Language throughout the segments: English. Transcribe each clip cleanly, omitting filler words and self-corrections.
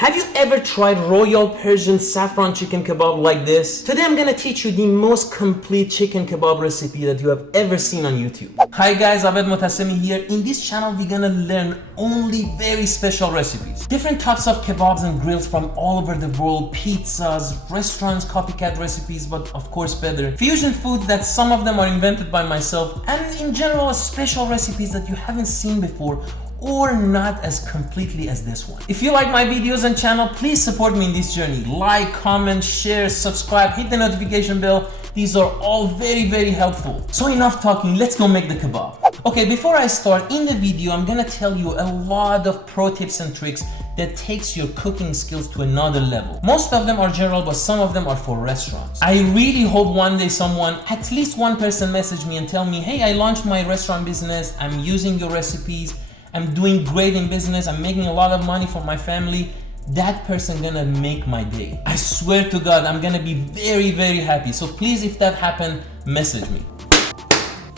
Have you ever tried Royal Persian saffron chicken kebab like this? Today I'm gonna teach you the most complete chicken kebab recipe that you have ever seen on YouTube. Hi guys, Abed Motassemi here. In this channel we're gonna learn only very special recipes. Different types of kebabs and grills from all over the world, pizzas, restaurants, copycat recipes, but of course better. Fusion foods that some of them are invented by myself, and in general special recipes that you haven't seen before, or not as completely as this one. If you like my videos and channel, please support me in this journey. Like, comment, share, subscribe, hit the notification bell. These are all very helpful. So enough talking, let's go make the kebab. Okay, before I start, in the video I'm gonna tell you a lot of pro tips and tricks that takes your cooking skills to another level. Most of them are general, but some of them are for restaurants. I really hope one day someone, at least one person, message me and tell me, hey, I launched my restaurant business, I'm using your recipes, I'm doing great in business, I'm making a lot of money for my family. That person gonna make my day. I swear to God, I'm gonna be very happy. So please, if that happen, message me.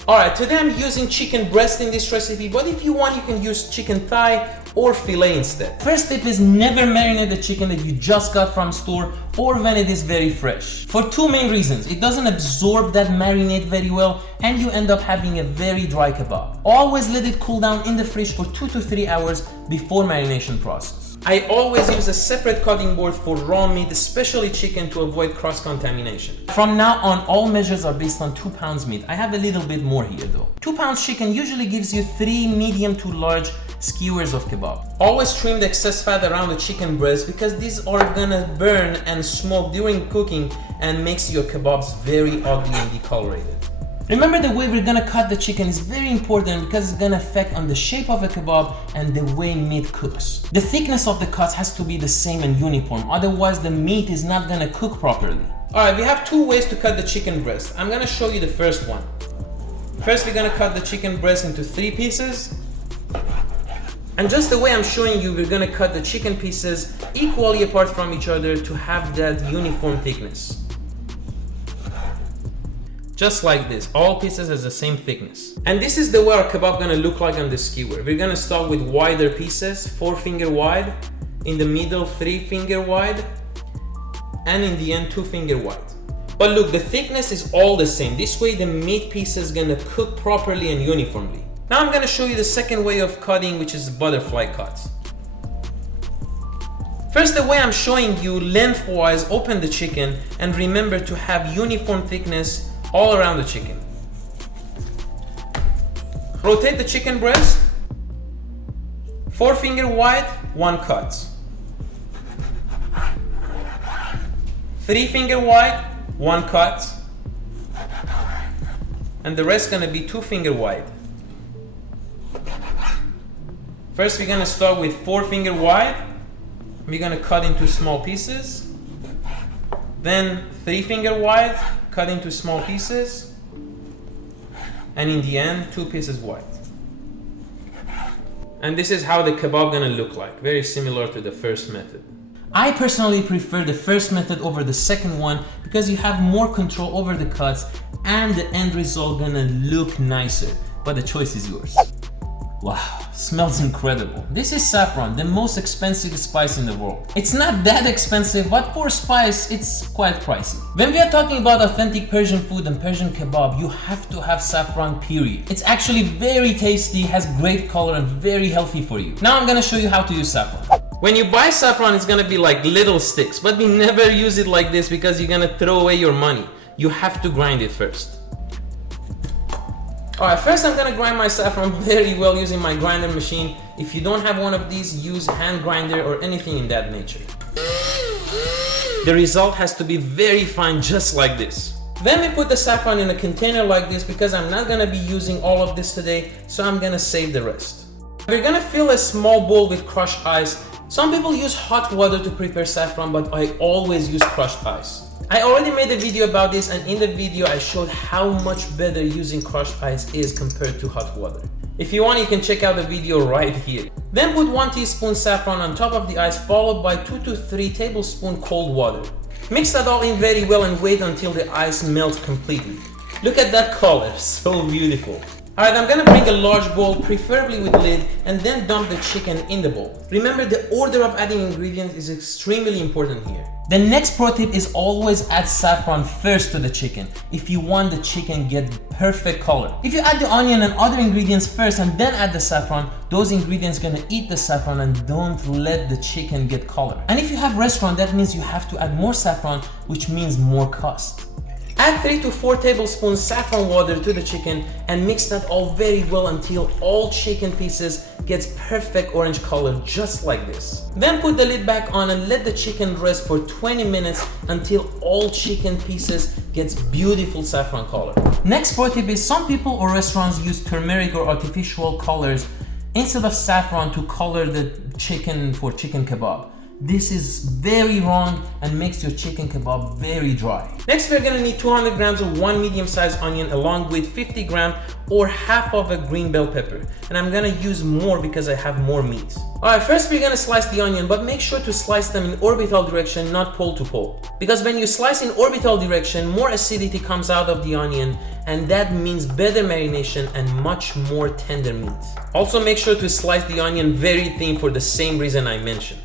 Alright, today I'm using chicken breast in this recipe, but if you want, you can use chicken thigh or filet instead. First tip is never marinate the chicken that you just got from store or when it is very fresh. For two main reasons. It doesn't absorb that marinade very well and you end up having a very dry kebab. Always let it cool down in the fridge for 2 to 3 hours before marination process. I always use a separate cutting board for raw meat, especially chicken, to avoid cross-contamination. From now on, all measures are based on 2 pounds meat. I have a little bit more here though. 2 pounds chicken usually gives you 3 medium to large skewers of kebab. Always trim the excess fat around the chicken breast because these are gonna burn and smoke during cooking and makes your kebabs very ugly and decolorated. Remember, the way we're gonna cut the chicken is very important because it's gonna affect on the shape of a kebab and the way meat cooks. The thickness of the cuts has to be the same and uniform, otherwise the meat is not gonna cook properly. Alright, we have 2 ways to cut the chicken breast. I'm gonna show you the first one. First, we're gonna cut the chicken breast into 3 pieces. And just the way I'm showing you, we're gonna cut the chicken pieces equally apart from each other to have that uniform thickness. Just like this, all pieces has the same thickness. And this is the way our kebab gonna look like on the skewer. We're gonna start with wider pieces, 4 finger wide, in the middle 3 finger wide, and in the end 2 finger wide. But look, the thickness is all the same. This way the meat piece is gonna cook properly and uniformly. Now I'm gonna show you the second way of cutting, which is butterfly cut. First, the way I'm showing you, lengthwise open the chicken and remember to have uniform thickness all around the chicken. Rotate the chicken breast, 4 finger wide, 1 cut. 3 finger wide, 1 cut. And the rest gonna be 2 finger wide. First, we're gonna start with 4 finger wide. We're gonna cut into small pieces. Then 3 finger wide, cut into small pieces, and in the end 2 pieces wide. And this is how the kebab gonna look like, very similar to the first method. I personally prefer the first method over the second one because you have more control over the cuts and the end result gonna look nicer, but the choice is yours. Wow, smells incredible. This is saffron, the most expensive spice in the world. It's not that expensive, but for spice, it's quite pricey. When we are talking about authentic Persian food and Persian kebab, you have to have saffron, period. It's actually very tasty, has great color and very healthy for you. Now I'm gonna show you how to use saffron. When you buy saffron, it's gonna be like little sticks, but we never use it like this because you're gonna throw away your money. You have to grind it first. Alright, first I'm gonna grind my saffron very well using my grinder machine. If you don't have one of these, use hand grinder or anything in that nature. The result has to be very fine, just like this. Then we put the saffron in a container like this because I'm not gonna be using all of this today, so I'm gonna save the rest. We're gonna fill a small bowl with crushed ice. Some people use hot water to prepare saffron, but I always use crushed ice. I already made a video about this, and in the video I showed how much better using crushed ice is compared to hot water. If you want, you can check out the video right here. Then put 1 teaspoon saffron on top of the ice, followed by 2 to 3 tablespoons cold water. Mix that all in very well and wait until the ice melts completely. Look at that color, so beautiful. Alright, I'm gonna bring a large bowl, preferably with lid, and then dump the chicken in the bowl. Remember, the order of adding ingredients is extremely important here. The next pro tip is always add saffron first to the chicken if you want the chicken get perfect color. If you add the onion and other ingredients first and then add the saffron, those ingredients gonna eat the saffron and don't let the chicken get color. And if you have restaurant, that means you have to add more saffron, which means more cost. Add 3 to 4 tablespoons saffron water to the chicken and mix that all very well until all chicken pieces gets perfect orange color, just like this. Then put the lid back on and let the chicken rest for 20 minutes until all chicken pieces gets beautiful saffron color. Next pro tip is some people or restaurants use turmeric or artificial colors instead of saffron to color the chicken for chicken kebab. This is very wrong and makes your chicken kebab very dry. Next, we're gonna need 200 grams of one medium-sized onion along with 50 grams or half of a green bell pepper. And I'm gonna use more because I have more meat. Alright, first we're gonna slice the onion, but make sure to slice them in orbital direction, not pole to pole. Because when you slice in orbital direction, more acidity comes out of the onion, and that means better marination and much more tender meat. Also, make sure to slice the onion very thin for the same reason I mentioned.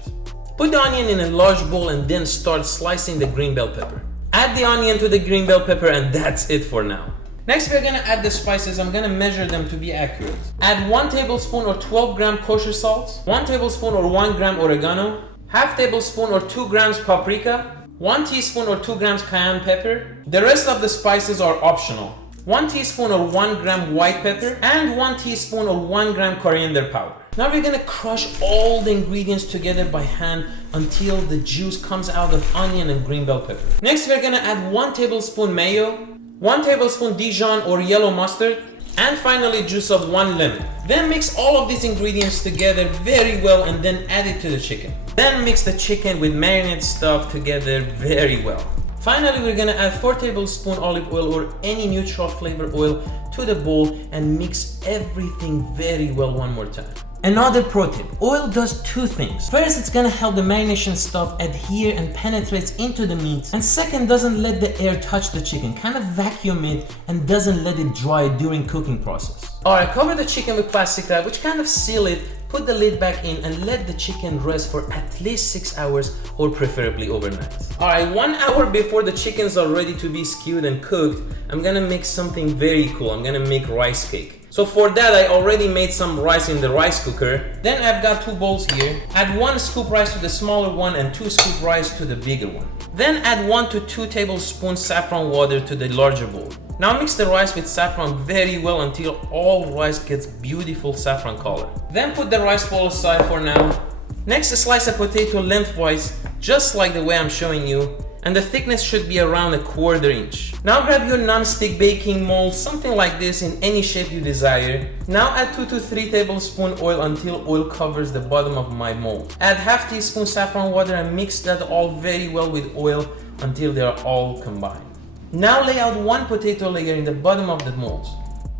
Put the onion in a large bowl and then start slicing the green bell pepper. Add the onion to the green bell pepper and that's it for now. Next, we're gonna add the spices. I'm gonna measure them to be accurate. Add 1 tablespoon or 12 gram kosher salt, 1 tablespoon or 1 gram oregano, half tablespoon or 2 grams paprika, 1 teaspoon or 2 grams cayenne pepper. The rest of the spices are optional. 1 teaspoon or 1 gram white pepper and 1 teaspoon or 1 gram coriander powder. Now we're gonna crush all the ingredients together by hand until the juice comes out of onion and green bell pepper. Next, we're gonna add 1 tablespoon mayo, 1 tablespoon Dijon or yellow mustard, and finally juice of 1 lemon. Then mix all of these ingredients together very well and then add it to the chicken. Then mix the chicken with marinade stuff together very well. Finally, we're gonna add 4 tablespoons olive oil or any neutral flavor oil to the bowl and mix everything very well one more time. Another pro tip, oil does 2 things. First, it's gonna help the marination stuff adhere and penetrates into the meat. And second, doesn't let the air touch the chicken, kind of vacuum it and doesn't let it dry during cooking process. Alright, cover the chicken with plastic wrap, which kind of seal it. Put the lid back in and let the chicken rest for at least 6 hours or preferably overnight. Alright, 1 hour before the chickens are ready to be stewed and cooked, I'm gonna make something very cool. I'm gonna make rice cake. So for that, I already made some rice in the rice cooker. Then I've got 2 bowls here. Add 1 scoop rice to the smaller one and 2 scoop rice to the bigger one. Then add 1 to 2 tablespoons saffron water to the larger bowl. Now mix the rice with saffron very well until all rice gets beautiful saffron color. Then put the rice bowl aside for now. Next, slice a potato lengthwise, just like the way I'm showing you. And the thickness should be around 1/4 inch. Now grab your non-stick baking mold, something like this in any shape you desire. Now add 2 to 3 tablespoons oil until oil covers the bottom of my mold. Add half teaspoon saffron water and mix that all very well with oil until they are all combined. Now lay out 1 potato layer in the bottom of the mold,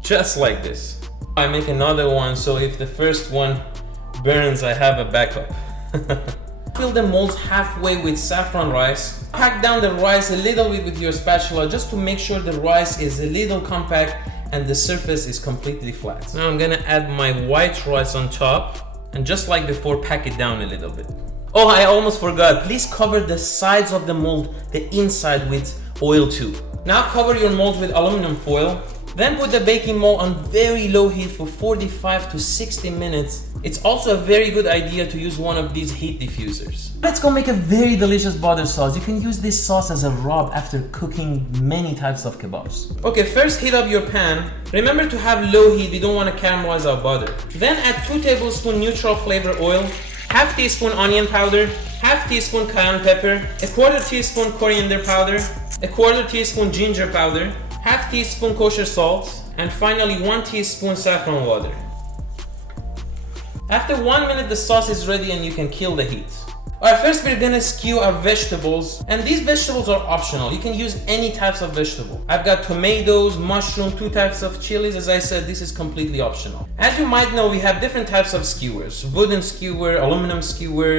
just like this. I make another one so if the first one burns, I have a backup. Fill the molds halfway with saffron rice. Pack down the rice a little bit with your spatula just to make sure the rice is a little compact and the surface is completely flat. Now I'm gonna add my white rice on top and just like before, pack it down a little bit. Oh, I almost forgot. Please cover the sides of the mold, the inside, with oil too. Now cover your mold with aluminum foil. Then put the baking mold on very low heat for 45 to 60 minutes. It's also a very good idea to use one of these heat diffusers. Let's go make a very delicious butter sauce. You can use this sauce as a rub after cooking many types of kebabs. Okay, first heat up your pan. Remember to have low heat, we don't want to caramelize our butter. Then add 2 tablespoons neutral flavor oil, half teaspoon onion powder, half teaspoon cayenne pepper, 1/4 teaspoon coriander powder, 1/4 teaspoon ginger powder, half teaspoon kosher salt, and finally 1 teaspoon saffron water. After 1 minute, the sauce is ready and you can kill the heat. Alright, first we're gonna skew our vegetables, and these vegetables are optional. You can use any types of vegetable. I've got tomatoes, mushroom, 2 types of chilies. As I said, this is completely optional. As you might know, we have different types of skewers. Wooden skewer, aluminum skewer,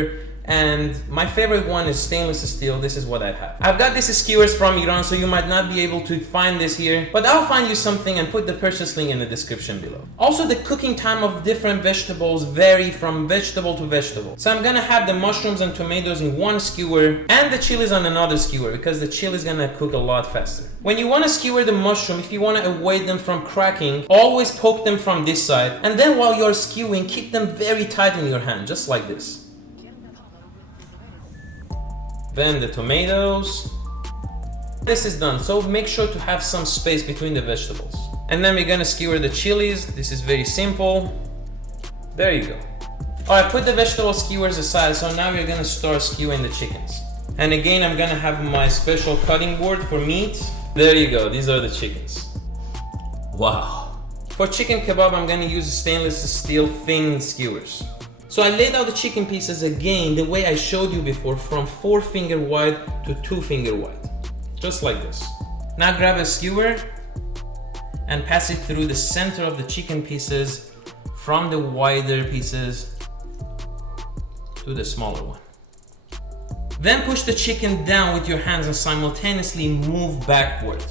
and my favorite one is stainless steel. This is what I have. I've got these skewers from Iran, so you might not be able to find this here, but I'll find you something and put the purchase link in the description below. Also, the cooking time of different vegetables vary from vegetable to vegetable. So I'm gonna have the mushrooms and tomatoes in one skewer and the chilies on another skewer, because the chili is gonna cook a lot faster. When you wanna skewer the mushroom, if you wanna avoid them from cracking, always poke them from this side, and then while you're skewing, keep them very tight in your hand, just like this. Then the tomatoes. This is done, so make sure to have some space between the vegetables. And then we're gonna skewer the chilies. This is very simple. There you go. Alright, put the vegetable skewers aside, so now we're gonna start skewing the chickens. And again, I'm gonna have my special cutting board for meat. There you go, these are the chickens. Wow. For chicken kebab, I'm gonna use stainless steel thin skewers. So I laid out the chicken pieces again the way I showed you before, from 4 finger wide to 2 finger wide. Just like this. Now grab a skewer and pass it through the center of the chicken pieces, from the wider pieces to the smaller one. Then push the chicken down with your hands and simultaneously move backwards.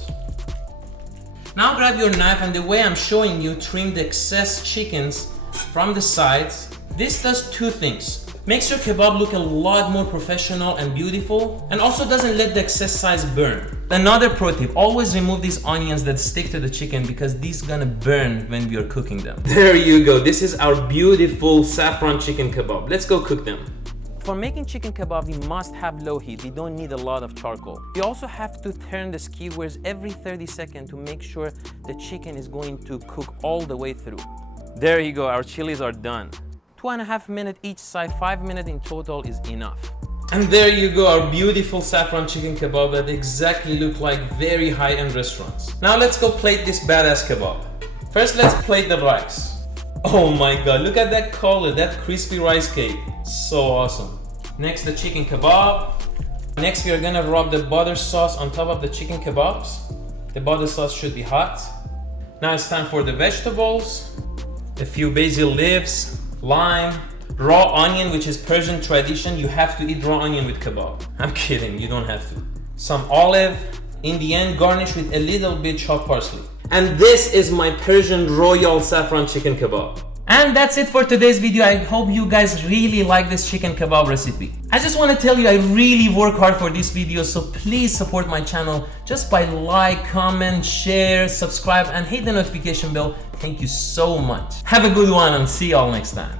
Now grab your knife, and the way I'm showing you, trim the excess chickens from the sides. This does 2 things. Makes your kebab look a lot more professional and beautiful, and also doesn't let the excess size burn. Another pro tip, always remove these onions that stick to the chicken, because these gonna burn when we are cooking them. There you go, this is our beautiful saffron chicken kebab. Let's go cook them. For making chicken kebab, we must have low heat. We don't need a lot of charcoal. We also have to turn the skewers every 30 seconds to make sure the chicken is going to cook all the way through. There you go, our chilies are done. 2.5 minutes each side, 5 minutes in total is enough. And there you go, our beautiful saffron chicken kebab that exactly look like very high-end restaurants. Now let's go plate this badass kebab. First, let's plate the rice. Oh my god, look at that color, that crispy rice cake. So awesome. Next, the chicken kebab. Next, we are gonna rub the butter sauce on top of the chicken kebabs. The butter sauce should be hot. Now it's time for the vegetables. A few basil leaves, lime, raw onion, which is Persian tradition. You have to eat raw onion with kebab. I'm kidding, you don't have to. Some olive. In the end, garnish with a little bit chopped parsley. And this is my Persian royal saffron chicken kebab. And that's it for today's video. I hope you guys really like this chicken kebab recipe. I just want to tell you, I really work hard for this video, so please support my channel just by like, comment, share, subscribe, and hit the notification bell. Thank you so much. Have a good one and see y'all next time.